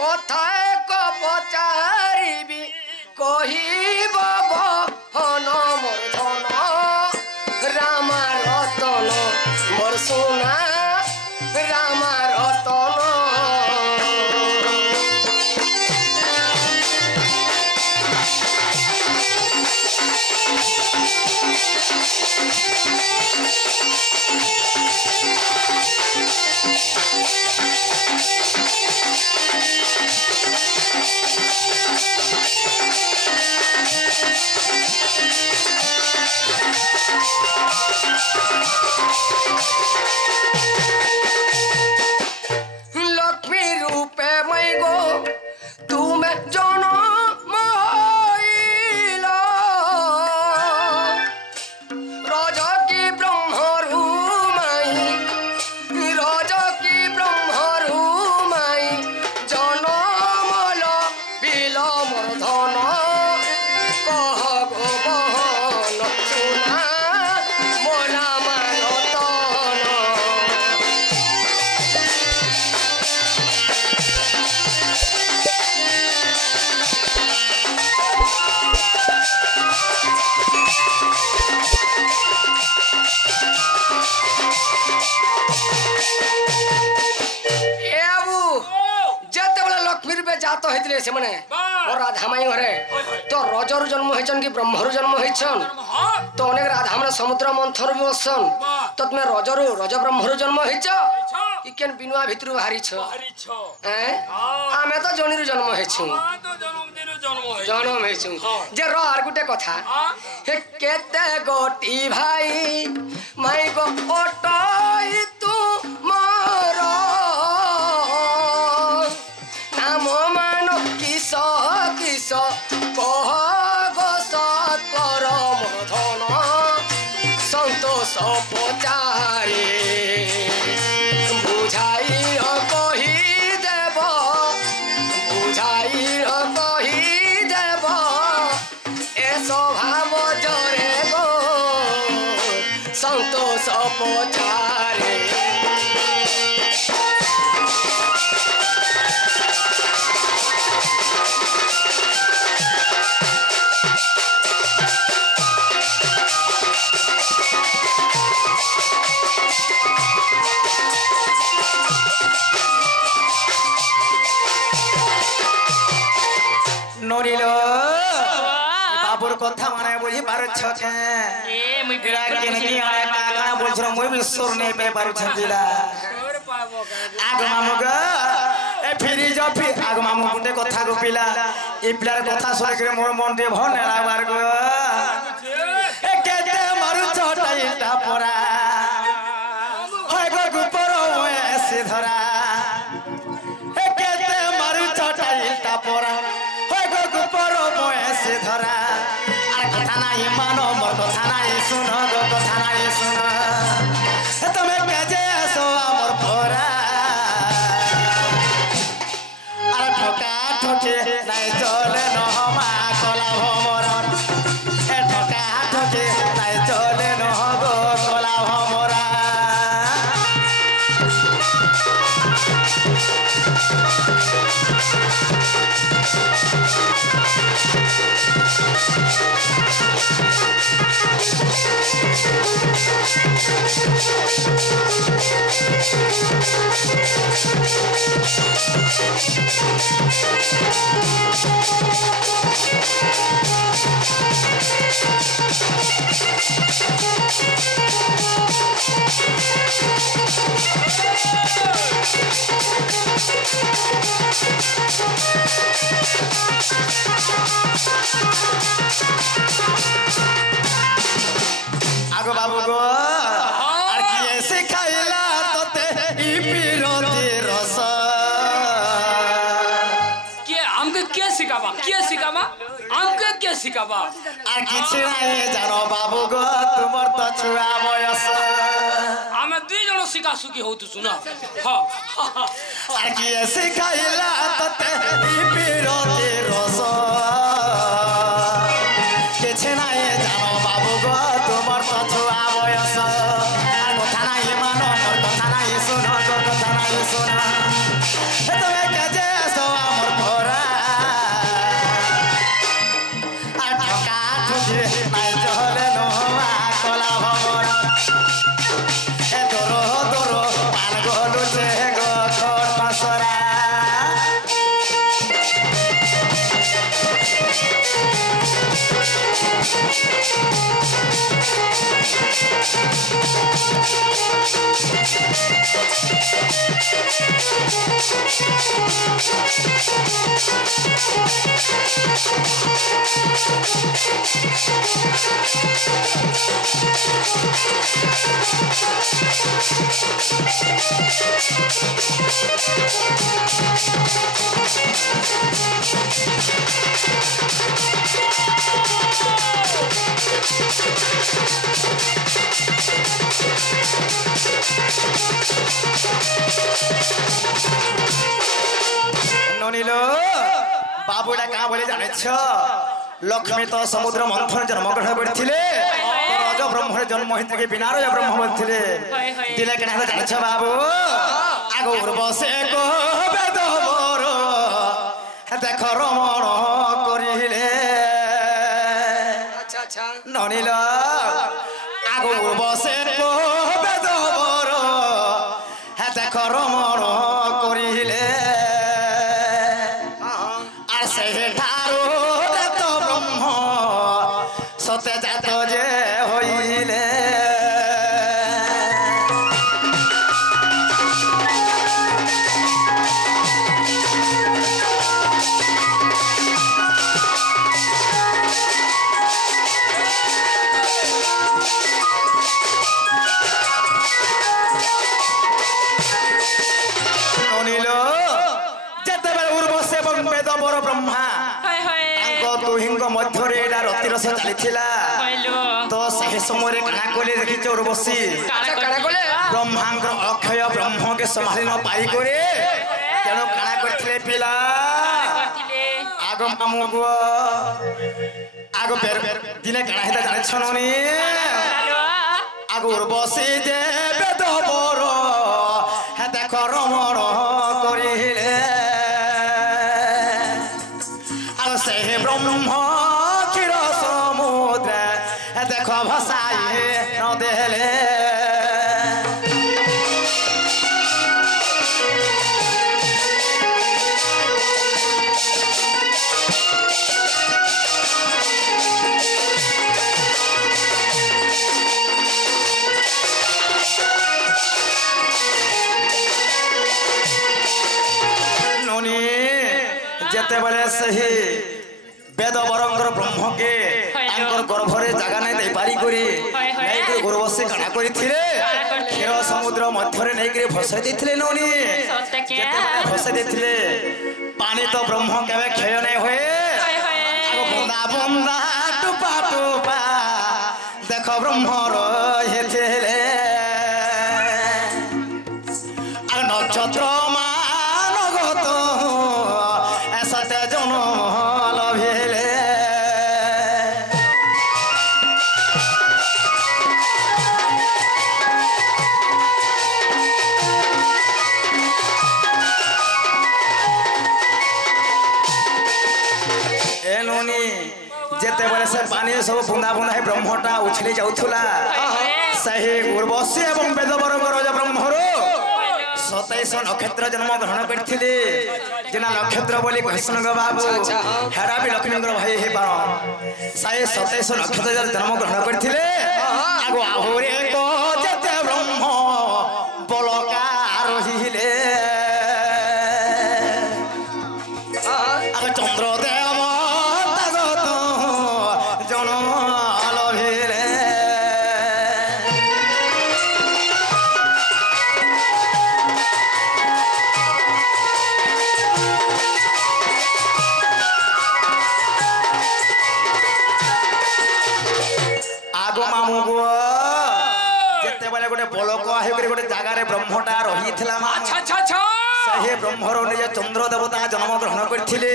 কথায় পচারিবি কহিব বহন মোর ধন রামা রতন মোর সোনা রামা রতন लक्ष्मी रूपे मैं गो तुम्हें जन्म हइला राजा की ब्रह्मरुमाई राजा की ब्रह्मरुमाई जन्मल बिलम धन कह गो बहन सुना मोला मानतन लक्ष्मी रूपे जात होते से मैंने और राधामाई घरे तो रजर जन्म होचन कि ब्रह्मरु जन्म होचन तो अनेक राधा समुद्र मंथन भी बसन तो तुम्हें रजरु रज ब्रह्मरु जन्म होच कि केन बिनुआ भितरु बाहरी छ आमे तो जणिरु जन्म होछु जन्म होछु जे र आर गुटे कथा हे केते गोटी भाई माई गो ओटई तू मार नाम मान किस किस कह गो सत्वर धन संतोष पचारे बुझाई कही देव बुझाई कही देव ए स्वभाव जरे गो संतोष पचारे नोरिलो बाबुर कथा माने बुझी पारुछ के ए मुई बिरा के नहीं आया काका बोलछरो मुई भी सुर नहीं पे पारुछ दिला आग मामुग ए फिरी जो फिर आग मामु गुटे कथा को पिला ए पिलार कथा सुन के मोर मन दे भन लाबार गो ए केते मारुछ टाइटा परा होय गो गुपर ओए से धरा ए केते मारुछ टाइटा परा धरा कथा नहीं मानो मोर कथा नहीं सुन गो कथा नहीं सुन तुम्हें बेजे आसो मोर भरा अरे ठोका ठोके नहीं चले नहमा कला भमरन ए ठोका ठोके नहीं चले नह गो कला भमरा आगो बाबू गो आर की ऐसे खाइला तोते ई पिरोती रस के हमके के सिखावा हमके के सिखावा आर किछि नाही जानो बाबू गो तुमर तो छुआ बयस हमें दुई जन सिखा सुखी होतु सुन हां आर की ऐसे खाइला तोते ई पिरोती रस किछि नाही जानो बाबू गो तुमर तो छुआ बयस आर कथा नाही मानो मोर कथा नाही सुनो गो कथा नाही सुना ए तमे के जे सो ननिलो बाबूला कहाँ बोले जाने लक्ष्मी तो समुद्र मंथन जन्म ग्रहण करथिले रज ब्रह्म जन्म होते के बिना रज ब्रह्म बोलथिले दिले केना जाने बाबू आगो बसे को वेद मोर देख रमण करिले अच्छा अच्छा ननिल आगो बसे को वेद मोर देख रमण करिले सत्य जात जे होइले ननिल जेतेबेले उर्वशी एवं वेद बर ब्रह्मा दुहिंग मध्यरे रतिरस चली तो सही समय काना कोले देखी उर्वशी ब्रह्मांकर अक्षय ब्रह्म के संभाली न पाई करे तेणु काना करथिले पिला आग मामू गो आग दिने काना हेता जाने छनोनी आग उर्वशी जे वेद बर हे देख रमण करिले से ब्रह्म क्षीर समुद्र देख भसाई न देले नोनी जेते बेले सही वेद बरंगर ब्रह्म के आंकर गर्भरे जगह नहीं दे पारी करी नहीं के उर्वशी काना करिथिले क्षीर समुद्र मध्यरे नहीं के भसाई देथिले नोनी भसाई देथिले पानी तो ब्रह्म केवे क्षय नहीं होए बुंदा बुंदा टुपा टुपा देख ब्रह्म रहिथिले नक्षत्र मानगत सत्य जन्म लभिले जेते बेले से पानी सब बुंदा बुंदा है ब्रह्मटा उछली जाउथुला सही उर्वशी एवं वेद बरंगर रज ब्रह्मरो 27 नक्षत्र जन्म ग्रहण करथिले जेना नक्षत्र बोली कृष्ण गो बाबू हेरा भी लक्ष्मी भाई हे पार साय 27 नक्षत्र जन्म ग्रहण करथिले आगो आहुरे को जेते ब्रह्म बलका रहिले आगो चंद्र देव तागत जन्म लभिले मामू गो जेते बेले गोटे बलक हे गोटे जगार ब्रह्मटा रही थिला अच्छा अच्छा अच्छा सही ब्रह्मरो निजे चंद्र देवता जन्म ग्रहण करथिले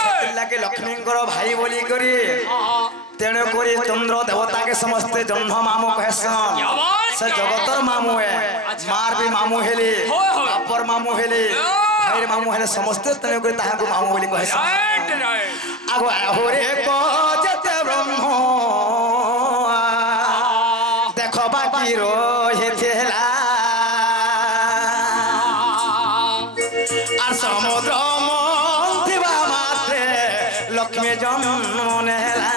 सेतिलाके लक्ष्मींकर भाई बोली करी तेणे करी चंद्र देवता के समस्त जन्म मामू कहसन से जगतर मामू है मार भी मामू हेले बापर मामू हेले भाईर मामू हेले समस्त तेणे करी ताहाको मामू बोली कहसन आगो आहोरे को जेते ब्रह्म देखो बाकी रहिथिला आ समुद्र मंथिबा मात्रे लक्ष्मी जन्म नेला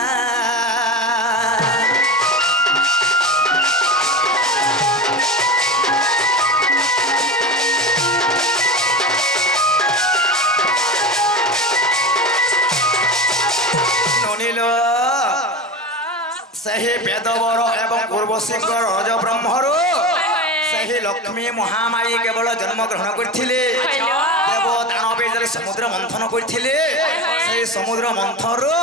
ननिलो सही वेदवर एवं उर्वशी रज ब्रह्मरो ସେହି ଲକ୍ଷ୍ମୀ ମହାମାୟୀ କେବଳ ଜନ୍ମ ଗ୍ରହଣ କରିଥିଲେ ଦେବ ଦାନବେ ଯେତେବେଳେ ସମୁଦ୍ର ମନ୍ଥନ କରିଥିଲେ ସେହି ସମୁଦ୍ର ମନ୍ଥନରୁ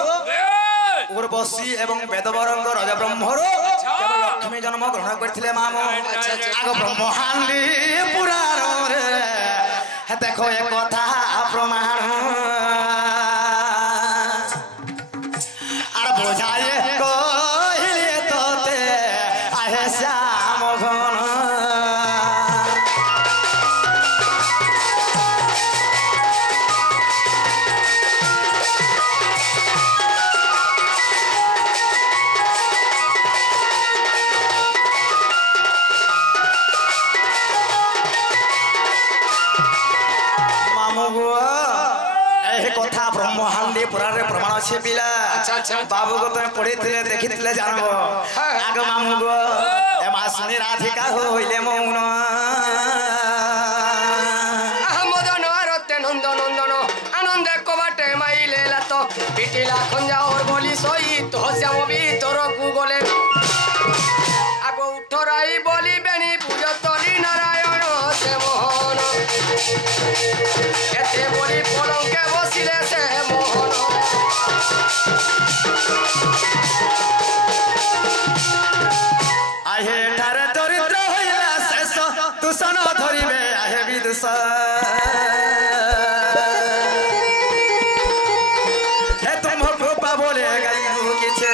ଉର୍ବଶୀ ଏବଂ ବେଦବରଙ୍କ ରଜବ୍ରହ୍ମରୁ କେବଳ ଲକ୍ଷ୍ମୀ ଜନ୍ମ ଗ୍ରହଣ କରିଥିଲେ ମାମୁ ଆଗ ବ୍ରହ୍ମାଣ୍ଡି ପୁରାଣରେ ଦେଖ ଏ କଥା ପ୍ରମାଣ আর বোঝায় কহিলে তোতে আহে শ্যাম ঘন কথা ব্রহ্মাণ্ডি পুরাণে প্রমাণ আছে পিলা বাবু গো তুমি পড়িলে দেখিলে জানব আগ মামু গো এ মা শুনি রাধিকা হইলে মৌন মদন রতে নন্দ নন্দন আনন্দে কবাটে মাইলে লাত পিটিলা খঞ্জা ওর বলি সহিত শ্যাম ভিতরকু গলে আগ উঠরাই বলি বেনি পূজতলি নারায়ণ সে মোহন এতে বলি পলঙ্কে বসিলে সে মোহন আহে ঠারে চরিত্র হইলা শেষ দূষণ ধরিবে আহে বিদুষ হে তুম কৃপা বলে গাইবু কিছু